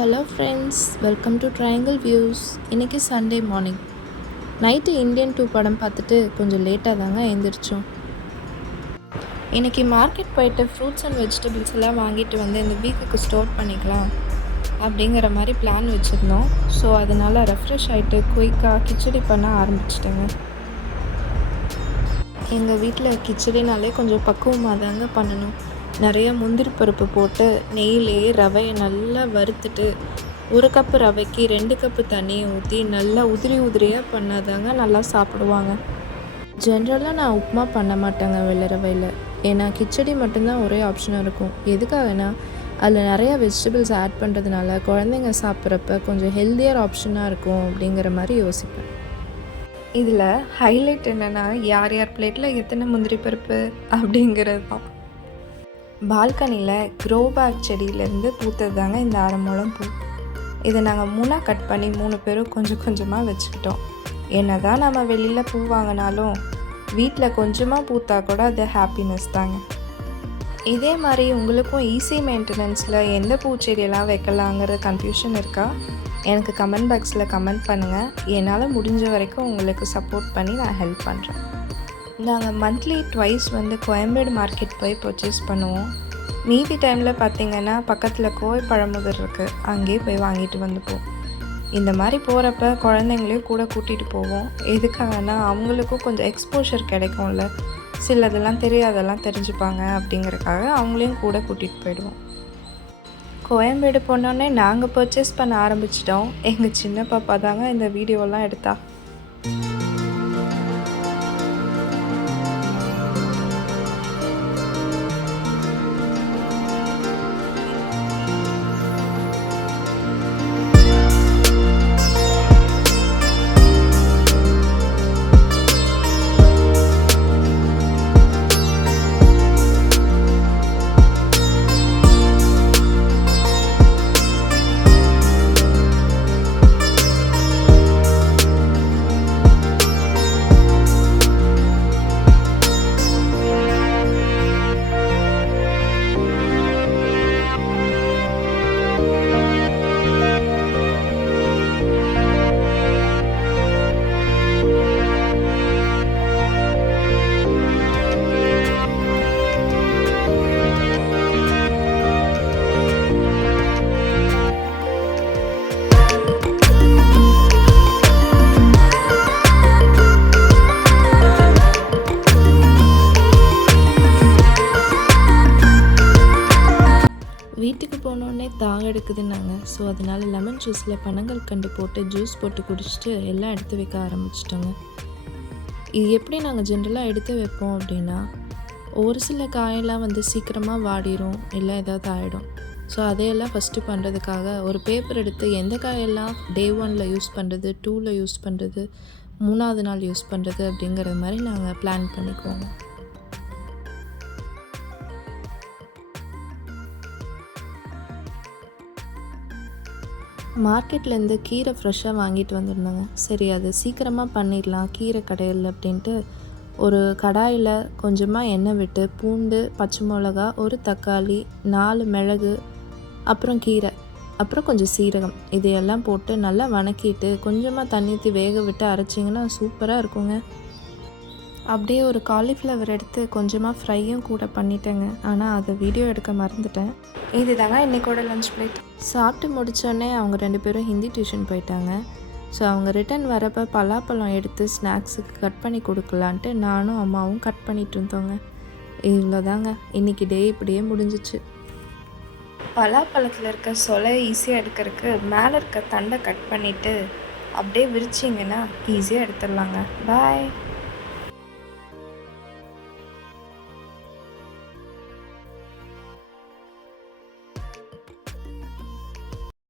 Hello friends, welcome to triangle views. இன்றைக்கி Sunday morning night Indian 2 படம் பார்த்துட்டு கொஞ்சம் லேட்டாக தாங்க எழுந்திரிச்சோம். இன்றைக்கி மார்க்கெட் போயிட்டு ஃப்ரூட்ஸ் அண்ட் வெஜிடபிள்ஸ் எல்லாம் வாங்கிட்டு வந்து இந்த வீக்குக்கு ஸ்டோர் பண்ணிக்கலாம் அப்படிங்கிற மாதிரி பிளான் வச்சுருந்தோம். ஸோ அதனால் ரெஃப்ரெஷ் ஆகிட்டு குயிக்காக கிச்சடி பண்ண ஆரம்பிச்சிட்டேங்க. எங்கள் வீட்டில் கிச்சடினாலே கொஞ்சம் பக்குவமாக தாங்க பண்ணணும். நிறைய முந்திரி பருப்பு போட்டு நெய்யிலேயே ரவையை நல்லா வறுத்துட்டு 1 கப்பு ரவைக்கு 2 கப்பு தண்ணியை ஊற்றி நல்லா உதிரியாக பண்ணாதாங்க நல்லா சாப்பிடுவாங்க. ஜென்ரலாக நான் உப்புமா பண்ண மாட்டேங்க வெள்ளை ரவையில். ஏன்னா கிச்சடி மட்டும்தான் ஒரே ஆப்ஷனாக இருக்கும். எதுக்காகனா அதில் நிறையா வெஜிடபிள்ஸ் ஆட் பண்ணுறதுனால குழந்தைங்க சாப்பிட்றப்ப கொஞ்சம் ஹெல்த்தியர் ஆப்ஷனாக இருக்கும் அப்படிங்கிற மாதிரி யோசிப்பேன். இதில் ஹைலைட் என்னென்னா யார் பிளேட்டில் எத்தனை முந்திரி பருப்பு அப்படிங்கிறது தான். பால்கனியில் க்ரோ பேக் செடியிலேருந்து பூத்தது தாங்க இந்த 1/2 முழம் பூ. இதை நாங்கள் 3 கட் பண்ணி 3 பேரும் கொஞ்சம் கொஞ்சமாக வச்சுக்கிட்டோம். என்ன தான் நம்ம வெளியில் பூ வாங்கினாலும் வீட்டில் கொஞ்சமாக பூத்தா கூட அது ஹாப்பினஸ் தாங்க. இதே மாதிரி உங்களுக்கும் ஈஸி மெயின்டெனன்ஸில் எந்த பூச்செடியெல்லாம் வைக்கலாங்கிற கன்ஃபியூஷன் இருக்கா? எனக்கு கமெண்ட் பாக்ஸில் கமெண்ட் பண்ணுங்கள். என்னால் முடிஞ்ச வரைக்கும் உங்களுக்கு சப்போர்ட் பண்ணி நான் ஹெல்ப் பண்ணுறேன். நாங்கள் மந்த்லி ட்வைஸ் வந்து கோயம்பேடு மார்க்கெட் போய் பர்ச்சேஸ் பண்ணுவோம். மீதி டைமில் பார்த்திங்கன்னா பக்கத்தில் கோவை பழமுதிர் இருக்குது, அங்கேயே போய் வாங்கிட்டு வந்துப்போம். இந்த மாதிரி போகிறப்ப குழந்தைங்களையும் கூட கூட்டிகிட்டு போவோம். எதுக்காகனா அவங்களுக்கும் கொஞ்சம் எக்ஸ்போஷர் கிடைக்கும்ல, சிலதெல்லாம் தெரியாதெல்லாம் தெரிஞ்சுப்பாங்க அப்படிங்கிறதுக்காக அவங்களையும் கூட கூட்டிகிட்டு போயிடுவோம். கோயம்பேடு போனோடனே நாங்கள் பர்ச்சேஸ் பண்ண ஆரம்பிச்சிட்டோம். எங்கள் சின்ன பாப்பா தாங்க இந்த வீடியோலாம் எடுத்தா. வீட்டுக்கு போனோடனே தாகம் எடுக்குதுன்னாங்க. ஸோ அதனால் லெமன் ஜூஸில் பனங்கள் கண்டு போட்டு ஜூஸ் போட்டு குடிச்சிட்டு எல்லாம் எடுத்து வைக்க ஆரம்பிச்சிட்டோங்க. இது எப்படி நாங்கள் ஜென்ரலாக எடுத்து வைப்போம் அப்படின்னா, ஒரு சில காயெல்லாம் வந்து சீக்கிரமாக வாடிடும், இல்லை ஏதாவது ஆகிடும். ஸோ அதையெல்லாம் ஃபஸ்ட்டு பண்ணுறதுக்காக ஒரு பேப்பர் எடுத்து எந்த காயெல்லாம் டே 1 யூஸ் பண்ணுறது, 2 யூஸ் பண்ணுறது, 3ஆவது நாள் யூஸ் பண்ணுறது அப்படிங்கிற மாதிரி நாங்கள் பிளான் பண்ணிக்குவோங்க. மார்க்கெட்லேருந்து கீரை ஃப்ரெஷ்ஷாக வாங்கிட்டு வந்துருந்தாங்க. சரி அது சீக்கிரமாக பண்ணிடலாம் கீரை கடையில் அப்படின்ட்டு ஒரு கடாயில் கொஞ்சமாக எண்ணெய் விட்டு பூண்டு, பச்சை மிளகா, ஒரு தக்காளி, 4 மிளகு, அப்புறம் கீரை, அப்புறம் கொஞ்சம் சீரகம் இதையெல்லாம் போட்டு நல்லா வணக்கிட்டு கொஞ்சமாக தண்ணி ஊற்றி வேக விட்டு அரைச்சிங்கன்னா சூப்பராக இருக்குங்க. அப்படியே ஒரு காலிஃப்ளவர் எடுத்து கொஞ்சமாக ஃப்ரையும் கூட பண்ணிட்டேங்க. ஆனால் அதை வீடியோ எடுக்க மறந்துட்டேன். இது தாங்க இன்றைக்கோட லஞ்ச் பிளேட். சாப்பிட்டு முடித்தோடனே அவங்க 2 பேரும் ஹிந்தி டியூஷன் போயிட்டாங்க. ஸோ அவங்க ரிட்டன் வரப்போ பலாப்பழம் எடுத்து ஸ்நாக்ஸுக்கு கட் பண்ணி கொடுக்கலான்ட்டு நானும் அம்மாவும் கட் பண்ணிகிட்டு இருந்தோங்க. இவ்வளோதாங்க இன்றைக்கி டே இப்படியே முடிஞ்சிச்சு. பலாப்பழத்தில் இருக்க சொலை ஈஸியாக எடுக்கிறதுக்கு மேலே இருக்க தண்டை கட் பண்ணிவிட்டு அப்படியே விரிச்சிங்கன்னா ஈஸியாக எடுத்துடலாங்க. பாய்.